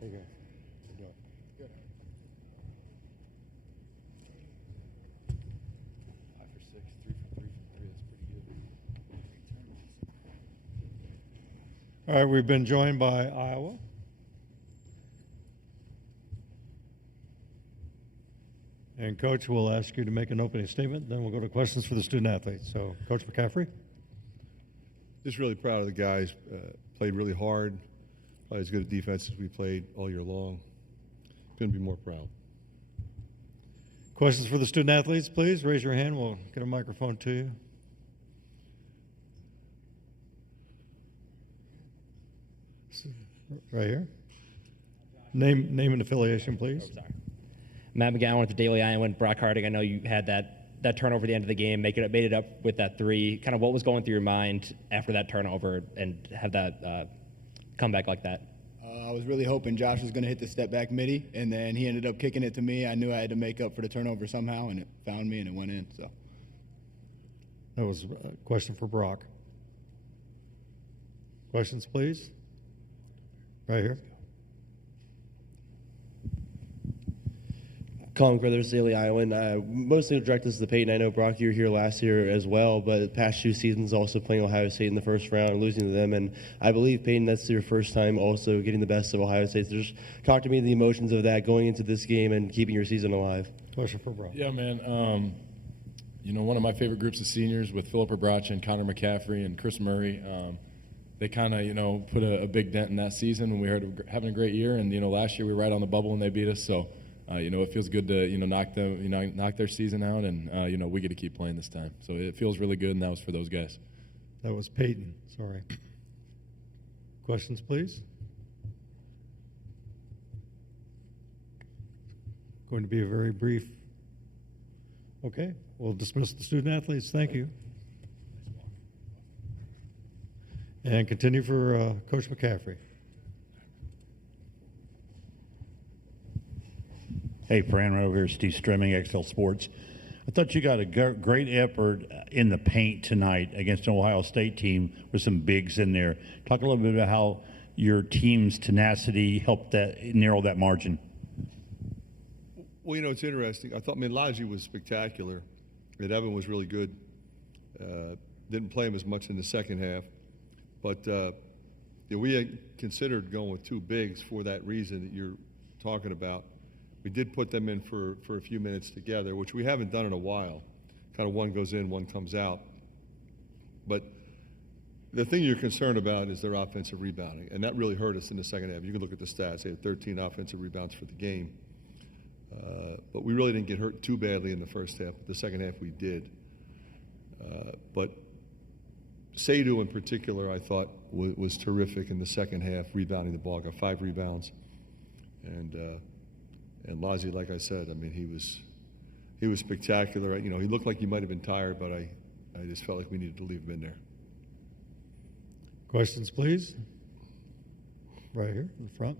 There you go. Good. 5 for 6, 3 for 3 from 3. That's pretty good. All right, we've been joined by Iowa. And Coach will ask you to make an opening statement, then we'll go to questions for the student athletes. So, Coach McCaffery. Just really proud of the guys. Played really hard. Probably as good a defense as we played all year long. Couldn't be more proud. Questions for the student athletes, please. Raise your hand. We'll get a microphone to you. Right here. Name and affiliation, please. Oh, sorry. Matt McGowan with the Daily Iowan. Brock Harding, I know you had that turnover at the end of the game, made it up with that 3. Kind of what was going through your mind after that turnover and have that come back like that? I was really hoping Josh was going to hit the step back midi, and then he ended up kicking it to me. I knew I had to make up for the turnover somehow, and it found me and it went in. So That was a question for Brock. Questions, please. Right here. Colin Brothers, Daily Iowan. Mostly direct this to Peyton. I know, Brock, you were here last year as well, but the past 2 seasons also playing Ohio State in the first round and losing to them. And I believe, Peyton, that's your first time also getting the best of Ohio State. So just talk to me the emotions of that going into this game and keeping your season alive. Question for Brock. Yeah, man. One of my favorite groups of seniors with Philip Abracha and Connor McCaffery and Chris Murray. They kind of, put a big dent in that season when we were having a great year. And, last year we were right on the bubble and they beat us. So, it feels good to, knock their season out, and, we get to keep playing this time. So it feels really good, and that was for those guys. That was Peyton. Sorry. Questions, please. Going to be a very brief. Okay, we'll dismiss the student athletes. Thank you. And continue for Coach McCaffery. Hey, Fran, right over here, Steve Stremming, XL Sports. I thought you got a great effort in the paint tonight against an Ohio State team with some bigs in there. Talk a little bit about how your team's tenacity helped that narrow that margin. Well, it's interesting. I thought Milagi was spectacular. And Evan was really good. Didn't play him as much in the second half. But we had considered going with 2 bigs for that reason that you're talking about. We did put them in for a few minutes together, which we haven't done in a while. Kind of one goes in, one comes out. But the thing you're concerned about is their offensive rebounding, and that really hurt us in the second half. You can look at the stats. They had 13 offensive rebounds for the game. But we really didn't get hurt too badly in the first half. The second half we did. But Seydu in particular, I thought, was terrific in the second half, rebounding the ball. Got 5 rebounds. And Lazzi, like I said, I mean, he was spectacular. He looked like he might have been tired, but I just felt like we needed to leave him in there. Questions, please. Right here in the front.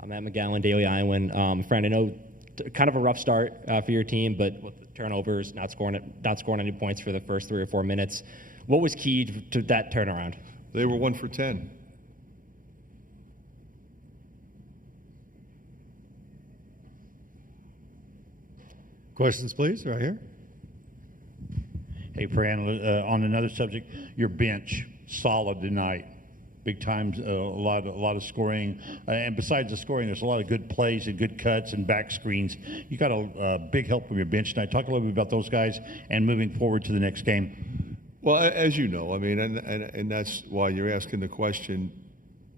I'm Matt McGowan, Daily Iowan. Fran, I know kind of a rough start for your team, but with the turnovers, not scoring any points for the first 3 or 4 minutes. What was key to that turnaround? They were 1 for 10. Questions, please, right here. Hey, Fran, on another subject, your bench, solid tonight. Big times, a lot of scoring. And besides the scoring, there's a lot of good plays and good cuts and back screens. You got a big help from your bench tonight. Talk a little bit about those guys and moving forward to the next game. Well, as you know, I mean, and that's why you're asking the question.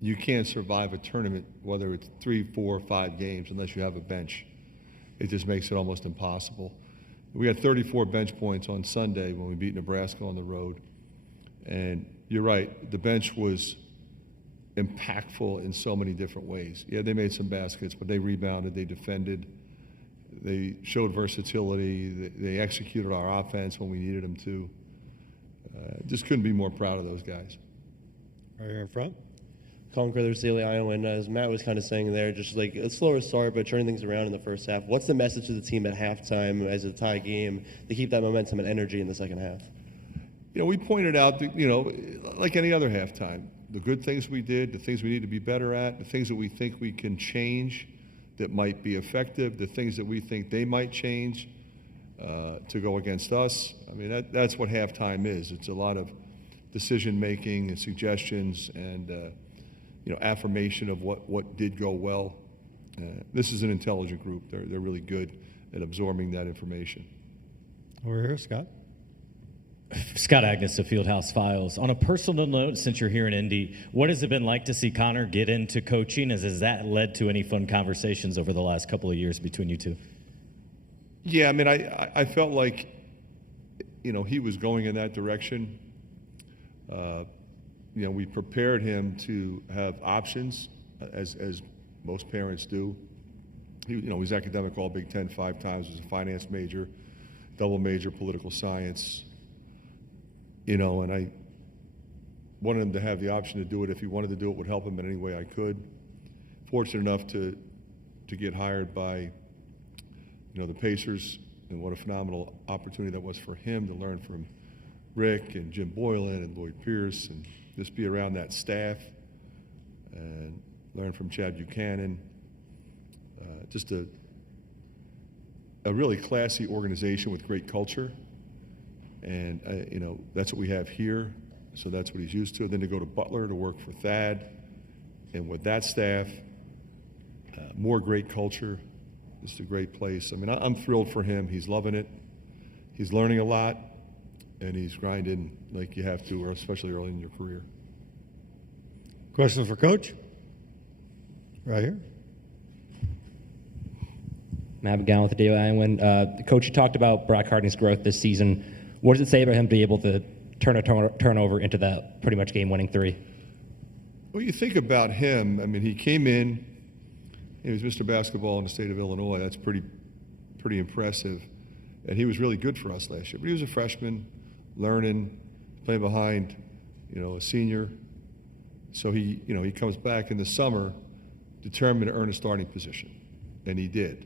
You can't survive a tournament, whether it's 3, 4, 5 games, unless you have a bench. It just makes it almost impossible. We had 34 bench points on Sunday when we beat Nebraska on the road. And you're right, the bench was impactful in so many different ways. Yeah, they made some baskets, but they rebounded, they defended, they showed versatility, they executed our offense when we needed them to. Just couldn't be more proud of those guys. Right here in front. Colin Brothers, Daily Iowan. As Matt was kind of saying there, just like a slower start, but turning things around in the first half. What's the message to the team at halftime as a tie game to keep that momentum and energy in the second half? We pointed out that, like any other halftime, the good things we did, the things we need to be better at, the things that we think we can change that might be effective, the things that we think they might change to go against us. I mean, that's what halftime is. It's a lot of decision-making and suggestions and, affirmation of what did go well. This is an intelligent group. They're really good at absorbing that information. Over here, Scott. Scott Agnes of Fieldhouse Files. On a personal note, since you're here in Indy, what has it been like to see Connor get into coaching? Has that led to any fun conversations over the last couple of years between you two? Yeah, I mean, I felt like, he was going in that direction. We prepared him to have options, as most parents do. He was academic all Big Ten 5 times. He was a finance major, double major, political science. And I wanted him to have the option to do it. If he wanted to do it, would help him in any way I could. Fortunate enough to get hired by, the Pacers, and what a phenomenal opportunity that was for him to learn from Rick and Jim Boylan and Lloyd Pierce and just be around that staff and learn from Chad Buchanan. Just a really classy organization with great culture. And, that's what we have here. So that's what he's used to. Then to go to Butler to work for Thad. And with that staff, more great culture. Just a great place. I mean, I'm thrilled for him. He's loving it. He's learning a lot. And he's grinding like you have to, or especially early in your career. Questions for Coach? Right here. Matt McGowan with the Daily Iowan. Coach, you talked about Brock Harding's growth this season. What does it say about him to be able to turn a turnover into that pretty much game-winning 3? Well, you think about him. I mean, he came in. He was Mr. Basketball in the state of Illinois. That's pretty impressive. And he was really good for us last year. But he was a freshman, learning, playing behind, a senior. So he comes back in the summer determined to earn a starting position, and he did.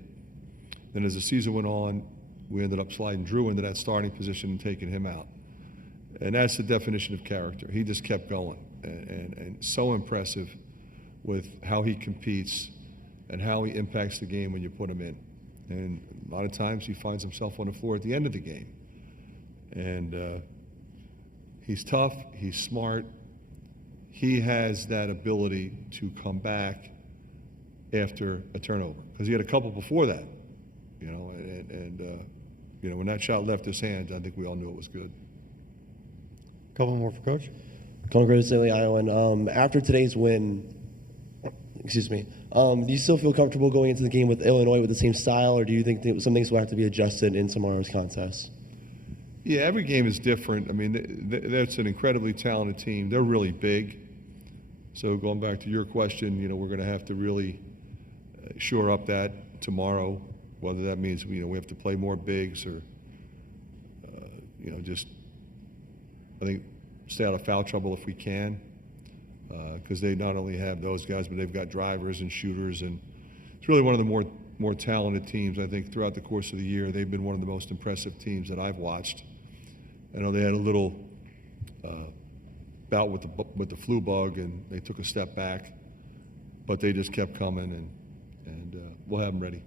Then as the season went on, we ended up sliding Drew into that starting position and taking him out. And that's the definition of character. He just kept going, and so impressive with how he competes and how he impacts the game when you put him in. And a lot of times he finds himself on the floor at the end of the game. And he's tough, he's smart. He has that ability to come back after a turnover, because he had a couple before that, when that shot left his hands, I think we all knew it was good. Couple more for Coach. Colin Gross, Daily Iowan. After today's win, do you still feel comfortable going into the game with Illinois with the same style, or do you think some things will have to be adjusted in tomorrow's contest? Yeah, every game is different. I mean, that's an incredibly talented team. They're really big. So going back to your question, we're going to have to really shore up that tomorrow, whether that means, we have to play more bigs or, just, I think, stay out of foul trouble if we can, because they not only have those guys, but they've got drivers and shooters. And it's really one of the more talented teams, I think, throughout the course of the year. They've been one of the most impressive teams that I've watched. I know they had a little bout with the flu bug, and they took a step back, but they just kept coming, and we'll have them ready.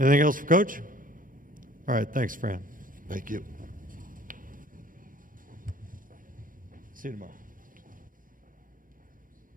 Anything else for Coach? All right, thanks, Fran. Thank you. See you tomorrow.